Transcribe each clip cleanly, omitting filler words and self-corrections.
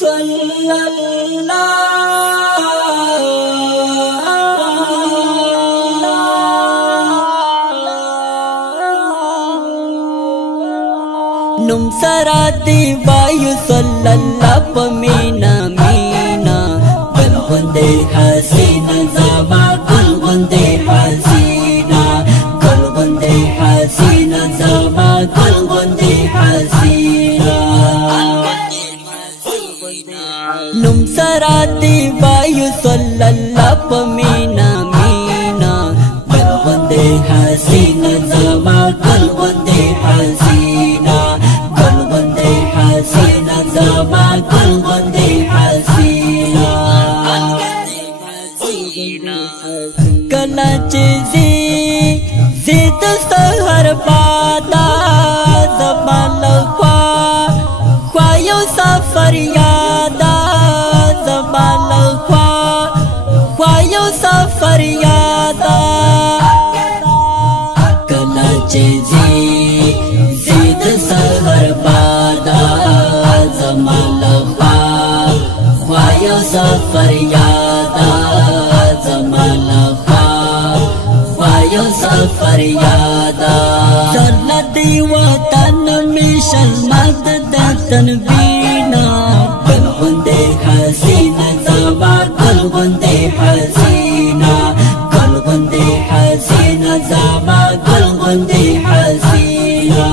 नुम सराती वायु सल्लल्लाहु पमीना मीना गलगुंदे हसीना ज़बा गलगुंदे हसीना गलगुंदे हसीना ज़बा गलगुंदे हसीना नुम सराती वायु सल्लल्लाहु पमीना मीना गलगुंदे हसीना ज़बा गलगुंदे हसीना गलगुंदे हसीना ज़बा गलगुंदे हसीना कलाची ज़िद सहर बादा ज़बा लख्वा ख्वायो सफर यादा ज़बा लख्वा ख्वायो सफर यादा कलाची ज़िद सहर बादा ज़बा लख्वा ख्वायो सफर यादा ज़बा लख्वा ख्वायो सफर यादा ज़ल्लती वतन मिशन मदद तनवीना गलगुंदे हसीना ज़बा गलगुंदे हसीना गलगुंदे हसीना ज़बा गलगुंदे हसीना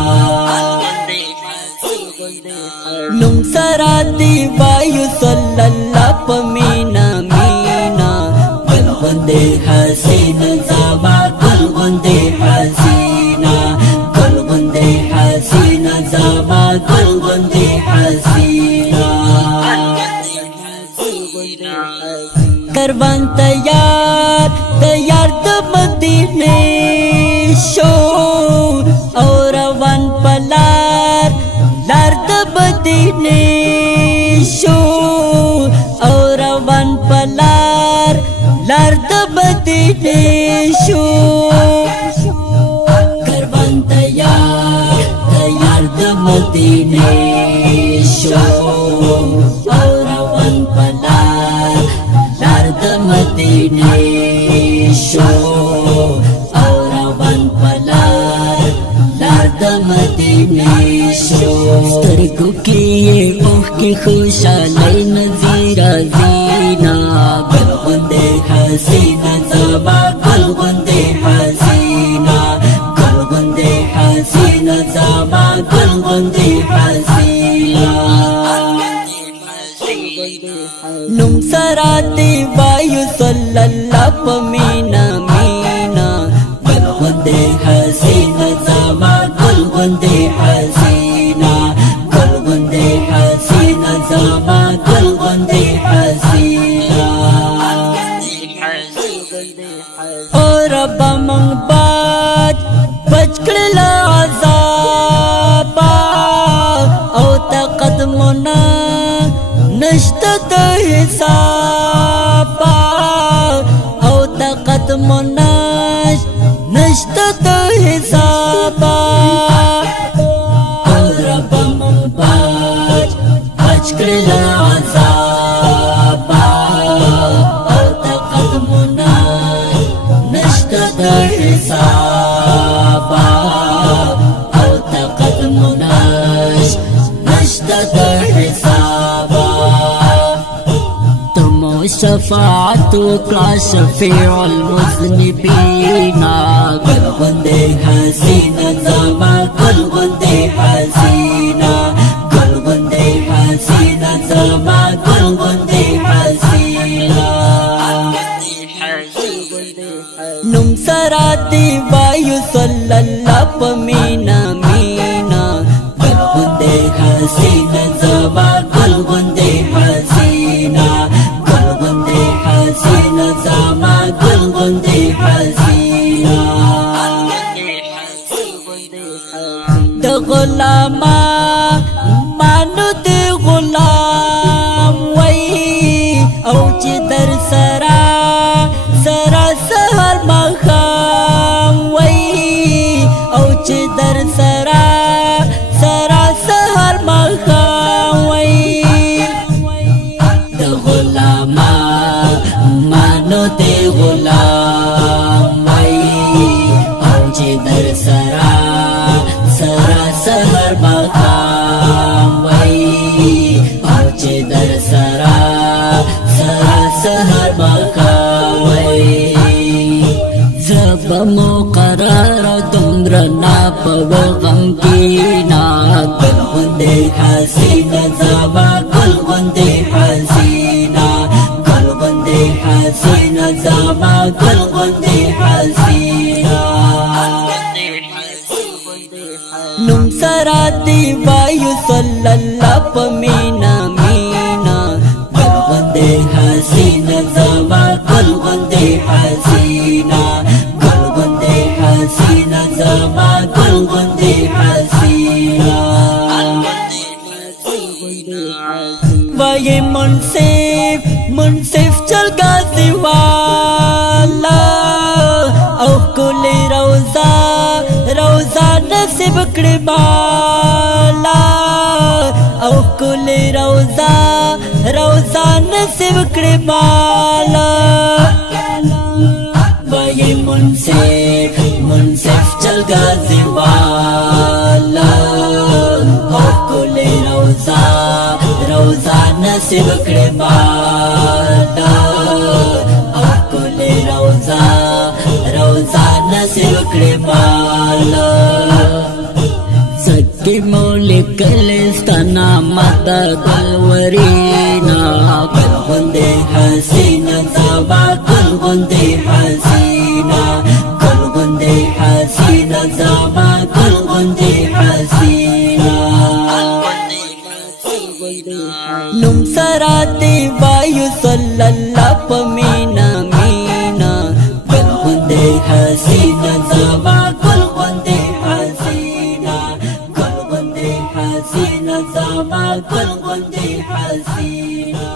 नुम सराती वायु सल्लल्लाहु पमीना मीना गलगुंदे हसीना ज़बा गलगुंदे हसीना गलगुंदे हसीना ज़बा गलगुंदे हसीना करवान तैयार तैयार मदीने शो और वन पलार लर्द मदीने शो और वन पलार लर्द मदीने शो करवान तैयार तैयार मदीने शो और वन पलार लर्द मदीने शो और वन पलार लर्द मदीने शो सरगु किए ओह की खुशाली नज़ीरा ज़ीना गलगुंदे हसीना ज़बा गलगुंदे हसीना गलगुंदे हसीना ज़बा गलगुंदे हसीना नुम सराती वायु सल्लल्लाहु पमीना मीना गलगुंदे हसीना ज़बा गलगुंदे हसीना गलगुंदे हसीना ज़बा गलगुंदे हसीना और बमंगबाज बचकला ज़बा औ तक़दमुना नश्तत हिसाबा औ तक़दमुना नश्तत हिसाबा और बमंगबाज बचकला ज़बा औ तक़दमुना नश्तत हिसाबा औ तक़दमुना नश्तत हिसाबा शफाअत का शफीउल मुज़निबीना गलगुंदे हसीना ज़बा गलगुंदे हसीना गलगुंदे हसीना ज़बा गलगुंदे हसीना नुम सराती वायु सल्लल्लाहु पमीना मीना गलगुंदे हसीना ज़बा गलगुंदे हसीना गलगुंदे हसीना ज़बा गलगुंदे हसीना द गुलामा मानो दे गुलाम वही औ चिदर सरा सरा सहर मखाम वही औ चिदर सरा सरा सहर मखाम वही و غمگینا گل غندې حسینه زما گل غندې حسینه گل غندې حسینه زما گل غندې حسینه نم سراتی وایو صلی اللہ پمینا مینا گل غندې حسینه زما گل غندې حسینه گل غندې حسینه زما گل غندې حسینه وای منصف چل غازی والا او کلی روزا نصیب کړي بالا او کلی روزا نصیب کړي بالا وای منصف چل غازی والا او کلی روزا نصیب کړي بالا او کلی روزا نصیب کړي بالا سکی مولک لستنا مدد الورینا گل غندې حسینه زما گل غندې حسینه گل غندې حسینه زما گل غندې حسینه نم سراتی وایو صلی اللہ پمینا مینا گل غندې حسینه زما گل غندې حسینه گل غندې حسینه زما گل غندې حسینه